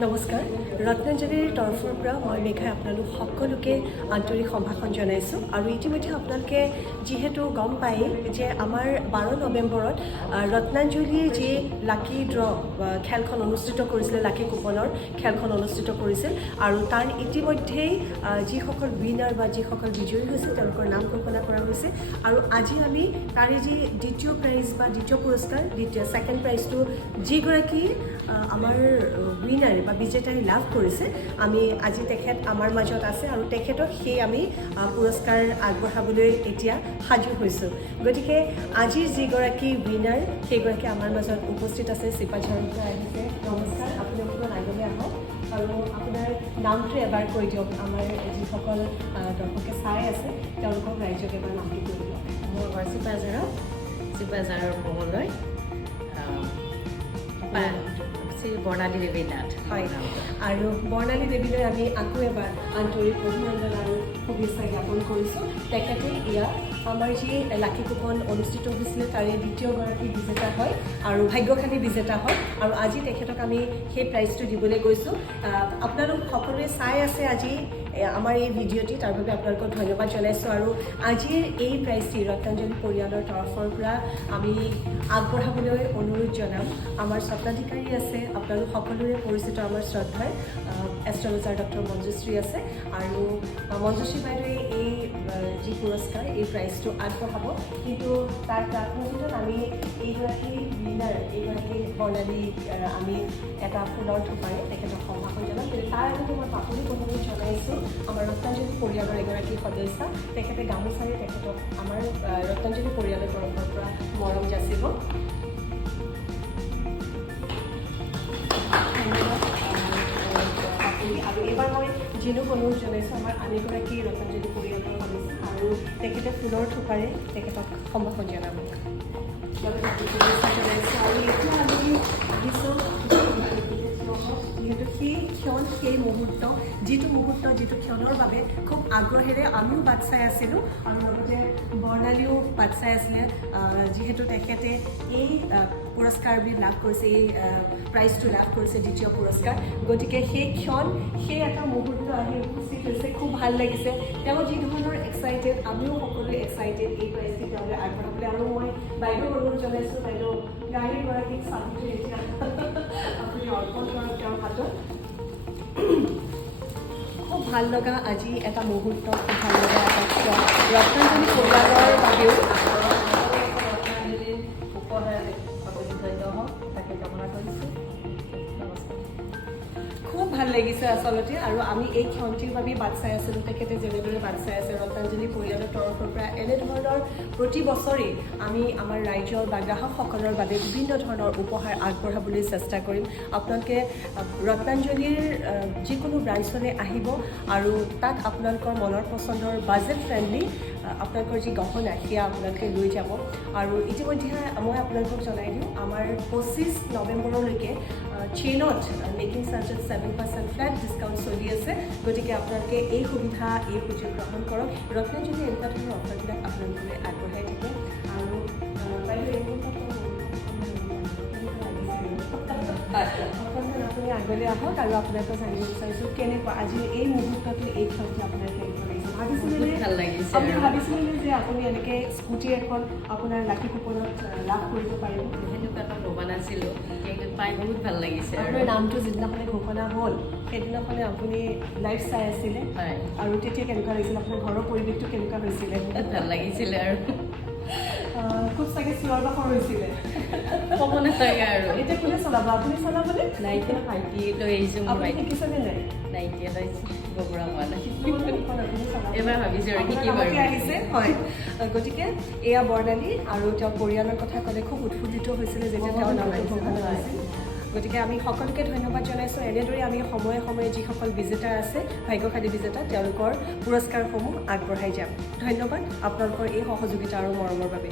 নমস্কাৰ ৰত্নাঞ্জলিৰ তৰফৰ পৰা মই মেঘাই আপোনালোক সকলোকে আন্তৰিক সম্ভাষণ জনাইছোঁ আৰু ইতিমধ্যে আপোনালোকে যিহেতু গম পায় যে আমাৰ 12 নৱেম্বৰত ৰত্নাঞ্জলিৰ যি লাকি ড্ৰ খেলখন অনুষ্ঠিত কৰিছিলে লাকি কুপনৰ খেলখন অনুষ্ঠিত কৰিছিল আৰু তাৰ ইতিমধ্যেই যিসকল উইনাৰ বা যিসকল বিজয়ী হৈছে তেওঁলোকৰ নাম ঘোষণা কৰা হৈছে আৰু আজি আমি তাৰে যি দ্বিতীয় প্ৰাইজ বা দ্বিতীয় পুৰস্কাৰ ছেকেণ্ড প্ৰাইজটো যিগৰাকী আমাৰ উইনাৰ বা বিজেতাই লাভ কৰিছে আমি আজি তেখেত আমাৰ মাজত আছে আৰু তেখেতক সেই আমি পুৰস্কাৰ আগবঢ়াবলৈ এতিয়া সাজু হৈছোঁ গতিকে আজিৰ যিগৰাকী উইনাৰ সেইগৰাকী আমাৰ মাজত উপস্থিত আছে চিপাঝাৰৰ পৰা আহিছে নমস্কাৰ আপুনি অকণমান আগলৈ আহক আৰু আপোনাৰ নামটো এবাৰ কৈ দিয়ক আমাৰ যিসকল দৰ্শকে চাই আছে তেওঁলোকক ৰাইজক এবাৰ নামটো কৈ দিয়ক মোৰ ঘৰ চিপাঝাৰৰ মঙলদৈ বৰ্ণালী দেৱী নাথ হয় আৰু বৰ্ণালী দেৱীলৈ আমি আকৌ এবাৰ আন্তৰিক অভিনন্দন আৰু শুভেচ্ছা জ্ঞাপন কৰিছোঁ তেখেতে এয়া আমাৰ যি লাকি কুপন অনুষ্ঠিত হৈছিলে তাৰে দ্বিতীয়গৰাকী বিজেতা হয় আৰু ভাগ্যশালী বিজেতা হয় আৰু আজি তেখেতক আমি সেই প্ৰাইজটো দিবলৈ গৈছোঁ আপোনালোক সকলোৱে চাই আছে আজি আমাৰ এই ভিডিঅ'টি তাৰ বাবে আপোনালোকক ধন্যবাদ জনাইছোঁ আৰু আজিৰ এই প্ৰাইজটি ৰত্নাঞ্জলি পৰিয়ালৰ তৰফৰ পৰা আমি আগবঢ়াবলৈ অনুৰোধ জনাম আমাৰ স্বত্বাধিকাৰী আছে আপোনালোক সকলোৰে পৰিচিত আমাৰ শ্ৰদ্ধাৰ এষ্ট্ৰলজাৰ ডক্টৰ মঞ্জুশ্ৰী আছে আৰু মঞ্জুশ্ৰী বাইদেৱে এই যি পুৰস্কাৰ এই প্ৰাইজটো আগবঢ়াব কিন্তু তাৰ প্ৰাথমিকত আমি এইগৰাকী উইনাৰ এইগৰাকী বৰ্ণালীক আমি এটা ফুলৰ থোপাৰে তেখেতক সম্ভাষণ জনাম কিন্তু তাৰ আগতে মই পাপৰি অনুৰোধ জনাইছোঁ আমাৰ ৰত্নাঞ্জলি পৰিয়ালৰ এগৰাকী সদস্য তেখেতে গামোচাৰে তেখেতক আমাৰ ৰত্নাঞ্জলি পৰিয়ালৰ তৰফৰ পৰা মৰম যাচিব আৰু এইবাৰ মই জিনুক অনুৰোধ জনাইছোঁ আমাৰ আন এগৰাকী ৰত্নাঞ্জলি পৰিয়ালৰ সদস্য আৰু তেখেতে ফুলৰ থোপাৰে তেখেতক সম্ভাষণ জনাব আৰু এতিয়া আমি আহিছোঁ যিহেতু সেই ক্ষণ সেই মুহূৰ্ত যিটো ক্ষণৰ বাবে খুব আগ্ৰহেৰে আমিও বাট চাই আছিলোঁ আৰু লগতে বৰ্ণালীও বাট চাই আছিলে যিহেতু তেখেতে এই পুৰস্কাৰবিধ লাভ কৰিছে এই প্ৰাইজটো লাভ কৰিছে দ্বিতীয় পুৰস্কাৰ গতিকে সেই ক্ষণ সেই এটা মুহূৰ্ত আহি উপস্থিত হৈছে খুব ভাল লাগিছে তেওঁ যি ধৰণৰ এক্সাইটেড আমিও সকলোৱে এক্সাইটেড এই প্ৰাইজটি তেওঁলৈ আগবঢ়াবলৈ আৰু মই বাইদেউ অনুৰোধ জনাইছোঁ বাইদেউ গাড়ীগৰাকীক চাবিটো এতিয়া আপুনি অৰ্পণ কৰক তেওঁৰ হাতত খুব ভাল লগা আজি এটা মুহূৰ্ত খুব ভাল লগা এটা ক্ষণ ৰত্নাঞ্জলি পৰিয়ালৰ বাবেও ৰত্নাঞ্জলিৰ উপহাৰ সকলো ধন্য হওক তাকে কামনা কৰিছোঁ নমস্কাৰ খুব ভাল লাগিছে আচলতে আৰু আমি এই ক্ষণটিৰ বাবে বাট চাই আছিলোঁ তেখেতে যেনেদৰে বাট চাই আছে ৰত্নাঞ্জলি পৰিয়ালৰ তৰফৰ পৰা এনেধৰণৰ প্ৰতি বছৰেই আমি আমাৰ ৰাইজৰ বা গ্ৰাহকসকলৰ বাবে বিভিন্ন ধৰণৰ উপহাৰ আগবঢ়াবলৈ চেষ্টা কৰিম আপোনালোকে ৰত্নাঞ্জলিৰ যিকোনো ব্ৰাঞ্চলৈ আহিব আৰু তাত আপোনালোকৰ মনৰ পচন্দৰ বাজেট ফ্ৰেণ্ডলি আপোনালোকৰ যি গহনা সেয়া আপোনালোকে লৈ যাব আৰু ইতিমধ্যে মই আপোনালোকক জনাই দিওঁ আমাৰ 25 নৱেম্বৰলৈকে চেইনত মেকিং চাৰ্জত 7% ফ্লেট ডিছকাউণ্ট চলি আছে গতিকে আপোনালোকে এই সুবিধা এই সুযোগ গ্ৰহণ কৰক ৰত্নাঞ্জলি এনেকুৱা ধৰণৰ অফাৰবিলাক আপোনালোকে আগবঢ়াই থাকে আৰু বাইদেউ অকণমান আপুনি আগলৈ আহক আৰু আপোনালোকে জানিব বিচাৰিছোঁ কেনেকুৱা আজি এই মুহূৰ্তটো এই ক্ষণটো আপোনাৰ কেনেকুৱা লাগিছে ভাবিছিলে যে আপুনি এনেকৈ স্কুটি এখন আপোনাৰ লাকি কুপনত লাভ কৰিব পাৰিব সেনেকুৱাটো ভবা নাছিলোঁ পাই বহুত ভাল লাগিছে আপোনাৰ নামটো যিদিনাখনে ঘোষণা হ'ল সেইদিনাখনে আপুনি লাইভ চাই আছিলে আৰু তেতিয়া কেনেকুৱা লাগিছিলে আপোনাৰ ঘৰৰ পৰিৱেশটো কেনেকুৱা হৈছিলে বহুত ভাল লাগিছিলে আৰু খুব চাগে চিঞৰ বাখৰ হৈছিলে ক'ব নালাগে আৰু এতিয়া কোনে চলাব আপুনি চলাবনে নাইকিয়া ভাইটি লৈ আহিছোঁ আপুনি শিকিছেনে নাই নাইকিয়া লৈছোঁ পৰা হোৱা নাই আপুনি চলাব এবাৰ ভাবিছোঁ আৰু শিকিম আৰু আহিছে হয় গতিকে এয়া বৰ্ণালী আৰু তেওঁ পৰিয়ালৰ কথা ক'লে খুব উৎফুল্লিত হৈছিলে যেতিয়া তেওঁ নামটো ঘোষণা হৈছিল গতিকে আমি সকলোকে ধন্যবাদ জনাইছোঁ এনেদৰে আমি সময়ে সময়ে যিসকল বিজেতা আছে ভাগ্যশালী বিজেতা তেওঁলোকৰ পুৰস্কাৰসমূহ আগবঢ়াই যাম ধন্যবাদ আপোনালোকৰ এই সহযোগিতা আৰু মৰমৰ বাবে